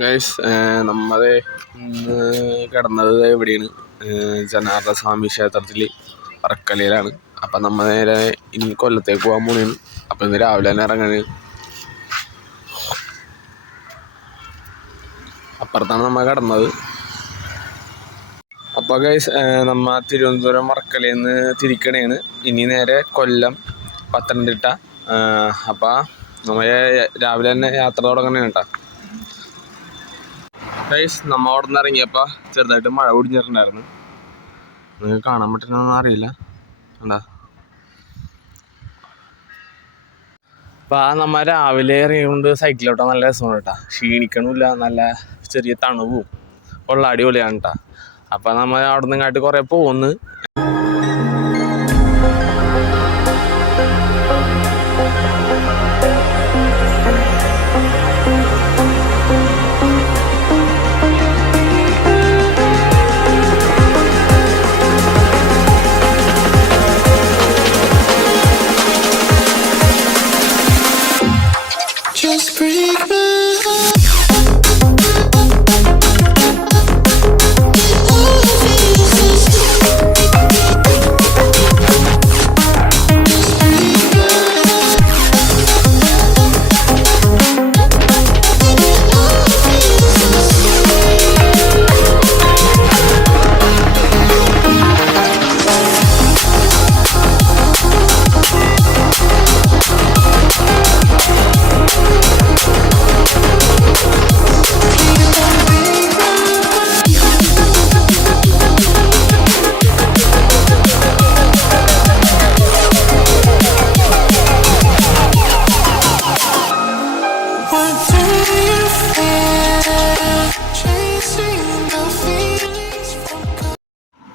Guys നമ്മള് ഇന്ന് കിടന്നത് എവിടെയാണ്? ജനാർദ്ദന സ്വാമി ക്ഷേത്രത്തിൽ വർക്കലയിലാണ്. അപ്പം നമ്മൾ നേരെ ഇനി കൊല്ലത്തേക്ക് പോകാൻ പോണേണ്. അപ്പം ഇന്ന് രാവിലെ തന്നെ ഇറങ്ങാണ്. അപ്പുറത്താണ് നമ്മൾ കിടന്നത്. അപ്പോൾ ഗൈസ് നമ്മ തിരുവനന്തപുരം വർക്കലയിൽ നിന്ന് തിരിക്കണേണ്. ഇനി നേരെ കൊല്ലം, പത്തനംതിട്ട. അപ്പം നമ്മൾ രാവിലെ തന്നെ യാത്ര തുടങ്ങണേണ് കേട്ടോ. ഗൈസ് നമ്മ അവിടെ നിന്ന് ഇറങ്ങിയപ്പോൾ ചെറുതായിട്ട് മഴ പൊടിഞ്ഞിട്ടുണ്ടായിരുന്നു. നിങ്ങൾക്ക് കാണാൻ പറ്റുന്നൊന്നും അറിയില്ല. എന്താ അപ്പം നമ്മ രാവിലെ ഇറങ്ങിക്കൊണ്ട് സൈക്കിളോട്ടാൻ നല്ല രസമാണ് കേട്ടോ. ക്ഷീണിക്കണമില്ല, നല്ല ചെറിയ തണുവും ഉള്ള അടിപൊളിയാണ് കേട്ടോ. അപ്പം നമ്മൾ അവിടെ നിന്ന് ഇങ്ങോട്ട് കുറേ പോകുന്നു.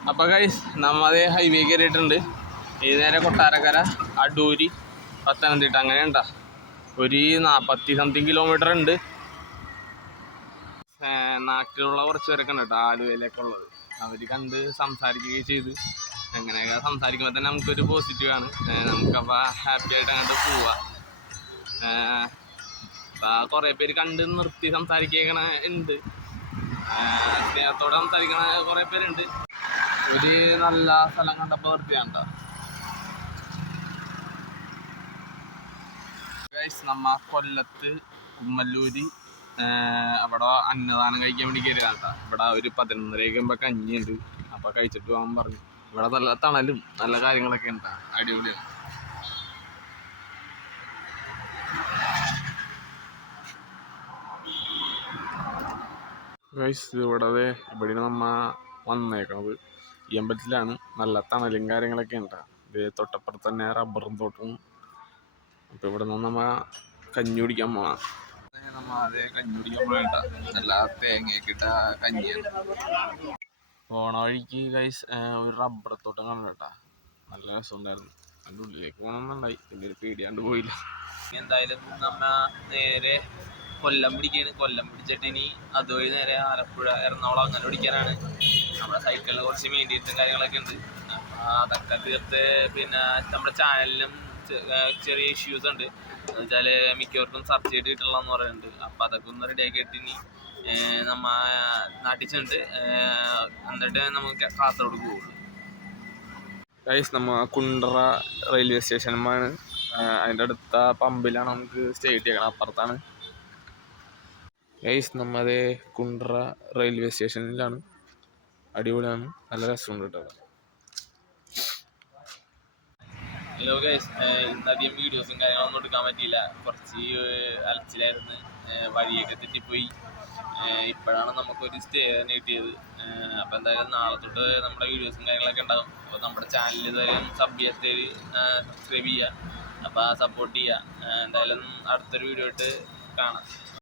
അപ്പോൾ ഗൈസ് നമ്മത് ഹൈവേ കയറിയിട്ടുണ്ട്. ഇത് നേരെ കൊട്ടാരക്കര, അടൂരി, പത്തനംതിട്ട അങ്ങനെ ഉണ്ടാ. ഒരു 40 സംതിങ് കിലോമീറ്റർ ഉണ്ട്. നാട്ടിലുള്ള കുറച്ച് പേരൊക്കെ ഉണ്ട് കേട്ടോ, ആലുവയിലൊക്കെ ഉള്ളത്. അവർ കണ്ട് സംസാരിക്കുകയും ചെയ്ത്. അങ്ങനെയൊക്കെ സംസാരിക്കുമ്പോൾ തന്നെ നമുക്കൊരു പോസിറ്റീവാണ്. നമുക്കപ്പോൾ ഹാപ്പി ആയിട്ട് അങ്ങോട്ട് പോവാം. അപ്പം കുറേ പേര് കണ്ട് നിർത്തി സംസാരിക്കണ ഉണ്ട്. സ്നേഹത്തോടെ സംസാരിക്കണ കുറേ പേരുണ്ട്. ഒരു നല്ല സ്ഥലം കണ്ടപ്പോൾ നിർത്തിയാണ്ട. ഗൈസ് നമ്മ കൊല്ലത്ത് ഉമ്മല്ലൂര് അവിടെ അന്നദാനം കഴിക്കാൻ വേണ്ടി കയറിയതാണ് കേട്ടോ. ഇവിടെ ഒരു 11:30 കഞ്ഞിയുണ്ട്. അപ്പോൾ കഴിച്ചിട്ട് പോകാൻ പറഞ്ഞു. ഇവിടെ നല്ല തണലും നല്ല കാര്യങ്ങളൊക്കെ ഉണ്ടാ, അടിപൊളിയാണ്. ഗൈസ് ഇവിടെയാണ് നമ്മ വന്നേക്കണത്. ഈ അമ്പലത്തിലാണ്. നല്ല തണലും കാര്യങ്ങളൊക്കെ ഉണ്ടാ. ഇത് തൊട്ടപ്പുറത്ത് തന്നെ റബ്ബറും തോട്ടവും. അപ്പോൾ ഇവിടെ നിന്ന് നമ്മ കഞ്ഞി കുടിക്കാൻ പോകാം. നമ്മ അതേ കഞ്ഞി കുടിക്കാൻ പോകേണ്ട. നല്ല തേങ്ങയൊക്കെ ഇട്ട കഞ്ഞിയാണ്. പോണ വഴിക്ക് ഗൈസ് ഒരു റബ്ബർ തോട്ടം കാണണം കേട്ടാ. നല്ല രസമുണ്ടായിരുന്നു. അതിൻ്റെ ഉള്ളിലേക്ക് പോകണമെന്നുണ്ടായി. പിന്നെ ഒരു പേടിയാണ്ട് പോയില്ല. എന്തായാലും നമ്മ നേരെ കൊല്ലം പിടിക്കാണ്. കൊല്ലം പിടിച്ചിട്ട് ഇനി അതുവഴി നേരെ ആലപ്പുഴ, എറണാകുളം അങ്ങനെ പിടിക്കാനാണ്. നമ്മുടെ സൈക്കിളിൽ കുറച്ച് മീഡിയറ്റും കാര്യങ്ങളൊക്കെ ഉണ്ട്. അതൊക്കെ തീർത്ത് പിന്നെ നമ്മുടെ ചാനലിലും ചെറിയ ഇഷ്യൂസ് ഉണ്ട്. എന്ന് വെച്ചാൽ മിക്കവർക്കും സെർച്ച് ചെയ്ത് കിട്ടണമെന്ന് പറയുന്നുണ്ട്. അപ്പം അതൊക്കെ ഒന്ന് റെഡിയാക്കി ഇട്ട് ഇനി നമ്മ നാട്ടിൽ ചെന്നിട്ട് എന്നിട്ട് നമുക്ക് കാസർഗോഡ് പോകുള്ളൂ. ഗൈസ് നമ്മ കുണ്ടറ റെയിൽവേ സ്റ്റേഷനുമാണ്. അതിൻ്റെ അടുത്ത പമ്പിലാണ് നമുക്ക് സ്റ്റേ ചെയ്യണം. അപ്പുറത്താണ് ഗൈസ്. നമ്മത് കുണ്ടറ റെയിൽവേ സ്റ്റേഷനിലാണ്. അടിപൊളിയാണ്, നല്ല രസമുണ്ട് കേട്ടോ. ഹലോ ഗൈസ്, ഇന്നധികം വീഡിയോസും കാര്യങ്ങളൊന്നും എടുക്കാൻ പറ്റിയില്ല. കുറച്ച് അലച്ചിലായിരുന്നു. വഴിയൊക്കെ തെറ്റിപ്പോയി. ഇപ്പോഴാണ് നമുക്കൊരു സ്റ്റേ തന്നെ കിട്ടിയത്. അപ്പോൾ എന്തായാലും നാളെ തൊട്ട് നമ്മുടെ വീഡിയോസും കാര്യങ്ങളൊക്കെ ഉണ്ടാകും. അപ്പോൾ നമ്മുടെ ചാനൽ ഇതുവരെ സബ്സ്ക്രൈബ് ചെയ്യുക. അപ്പോൾ സപ്പോർട്ട് ചെയ്യുക. എന്തായാലും അടുത്തൊരു വീഡിയോ ആയിട്ട് കാണാം.